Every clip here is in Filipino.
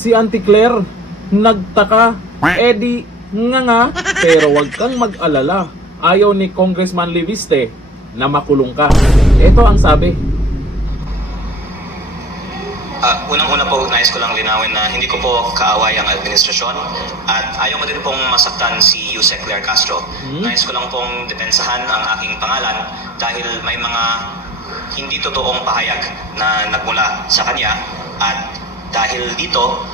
si Auntie Claire nagtaka. Di nga, pero wag kang mag-alala. Ayaw ni Congressman Leviste na makulong ka. Ito ang sabi. Unang-una po, nais ko lang linawin na hindi ko po kaaway ang administrasyon at ayaw ko din pong masaktan si Yusek Claire Castro. Nais ko lang pong depensahan ang aking pangalan dahil may mga hindi totoong pahayag na nagmula sa kanya at dahil dito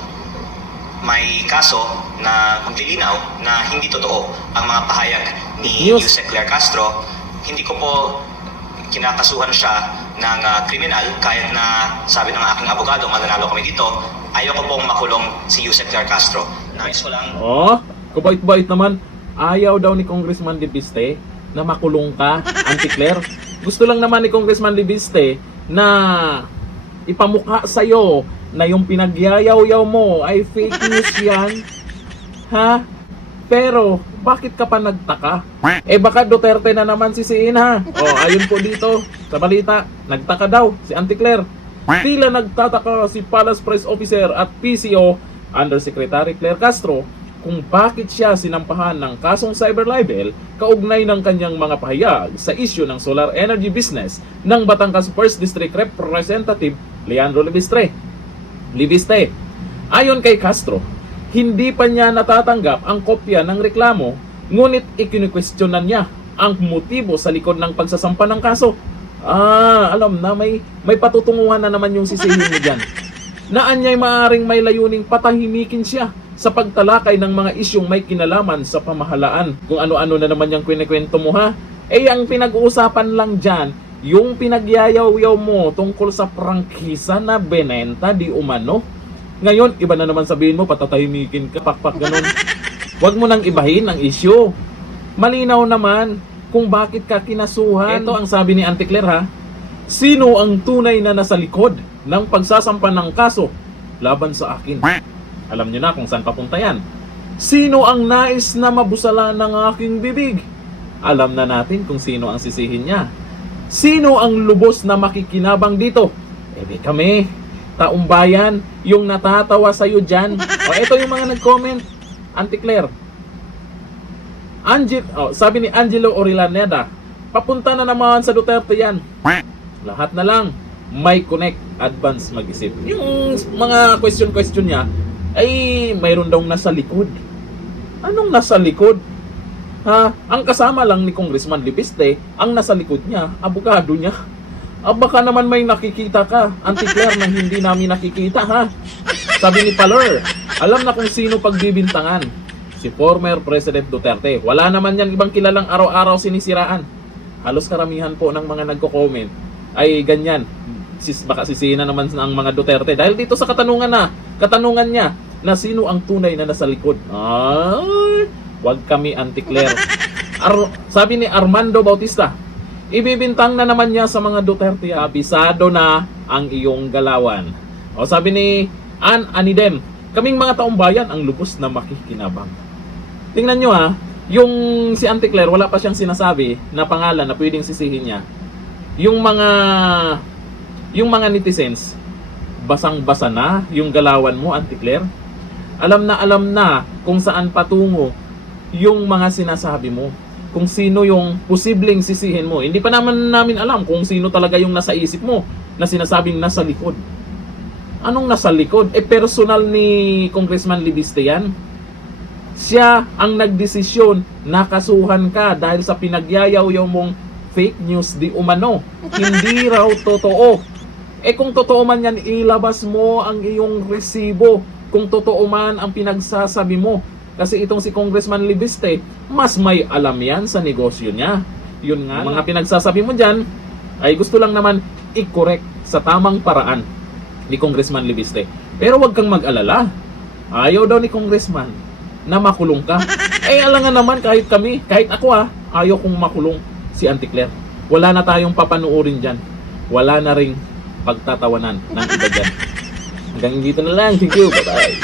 may kaso na maglilinaw na hindi totoo ang mga pahayag ni Yusek Claire Castro. Hindi ko po kinakasuhan siya ng kriminal kahit na sabi ng aking abogado, mananalo kami dito, ayaw ko pong makulong si Yusek Claire Castro. Nais ko lang... Kabait-bait naman. Ayaw daw ni Congressman Leviste na makulong ka, Auntie Claire. Gusto lang naman ni Congressman Leviste na ipamukha sa'yo na yung pinagyayaw-yaw mo ay fake news yan. Ha? Pero, bakit ka pa nagtaka? Baka Duterte na naman sisiin ha. Ayun po dito, sa balita, nagtaka daw si Auntie Claire. Tila nagtataka si Palace Press Officer at PCO Undersecretary Claire Castro kung bakit siya sinampahan ng kasong cyber libel kaugnay ng kanyang mga pahayag sa issue ng solar energy business ng Batangas 1st District Representative Leandro Leviste. Ayon kay Castro, hindi pa niya natatanggap ang kopya ng reklamo, ngunit ikinukwestiyonan niya ang motibo sa likod ng pagsasampa ng kaso. Alam na, may patutunguhan na naman yung sisihin mo dyan. Naan niya'y maaaring may layuning patahimikin siya sa pagtalakay ng mga isyong may kinalaman sa pamahalaan. Kung ano-ano na naman yung kwento mo ha. Ang pinag-uusapan lang dyan, yung pinagyayaw-yaw mo tungkol sa prangkisa na benenta di umano. Ngayon, iba na naman sabihin mo, patatahimikin ka, pakpak ganun. Huwag mo nang ibahin ang issue. Malinaw naman kung bakit ka kinasuhan. Ito ang sabi ni Auntie Claire ha. Sino ang tunay na nasa likod ng pagsasampa ng kaso laban sa akin? Alam niyo na kung saan papunta yan. Sino ang nais na mabusala ng aking bibig? Alam na natin kung sino ang sisihin niya. Sino ang lubos na makikinabang dito? Kami, taong bayan, yung natatawa sa'yo dyan. Ito yung mga nag-comment. Auntie Claire. Sabi ni Angelo Orilaneda, papunta na naman sa Duterte yan. Lahat na lang, may connect, advance mag-isip. Yung mga question niya, ay mayroon daw nasa likod. Anong nasa likod? Ang kasama lang ni Congressman Leviste, ang nasa likod niya, abogado niya. Baka naman may nakikita ka, Auntie Claire, na hindi namin nakikita ha. Sabi ni Paler, alam na kung sino pagbibintangan. Si former President Duterte. Wala naman yan ibang kilalang araw-araw sinisiraan. Halos karamihan po ng mga nagko-comment ay ganyan. Baka sisihin na naman ang mga Duterte. Dahil dito sa katanungan niya, na sino ang tunay na nasa likod. Wag kami, Auntie Claire. Sabi ni Armando Bautista, ibibintang na naman niya sa mga Duterte. Abisado na ang iyong galawan. Sabi ni Ann Anidem, kaming mga taong bayan ang lubos na makikinabang. Tingnan nyo yung si Auntie Claire, wala pa siyang sinasabi na pangalan na pwedeng sisihin niya. Yung mga netizens, basang-basa na yung galawan mo, Auntie Claire. Alam na kung saan patungo yung mga sinasabi mo. Kung sino yung posibleng sisihin mo. Hindi pa namin alam kung sino talaga yung nasa isip mo na sinasabing nasa likod. Anong nasa likod? Personal ni Congressman Leviste yan. Siya ang nagdesisyon na kasuhan ka dahil sa pinagyayaw-yaw mong fake news di umano. Hindi raw totoo. Kung totoo man yan, ilabas mo ang iyong resibo. Kung totoo man ang pinagsasabi mo. Kasi itong si Congressman Leviste, mas may alam yan sa negosyo niya. Yun nga, mga pinagsasabi mo dyan, ay gusto lang naman i-correct sa tamang paraan ni Congressman Leviste. Pero wag kang mag-alala. Ayaw daw ni Congressman na makulong ka. Alangan naman kahit kami, kahit ako ayaw kong makulong si Auntie Claire. Wala na tayong papanuorin dyan. Wala na ring pagtatawanan ng iba dyan. Hanggang dito na lang. Thank you. Bye-bye.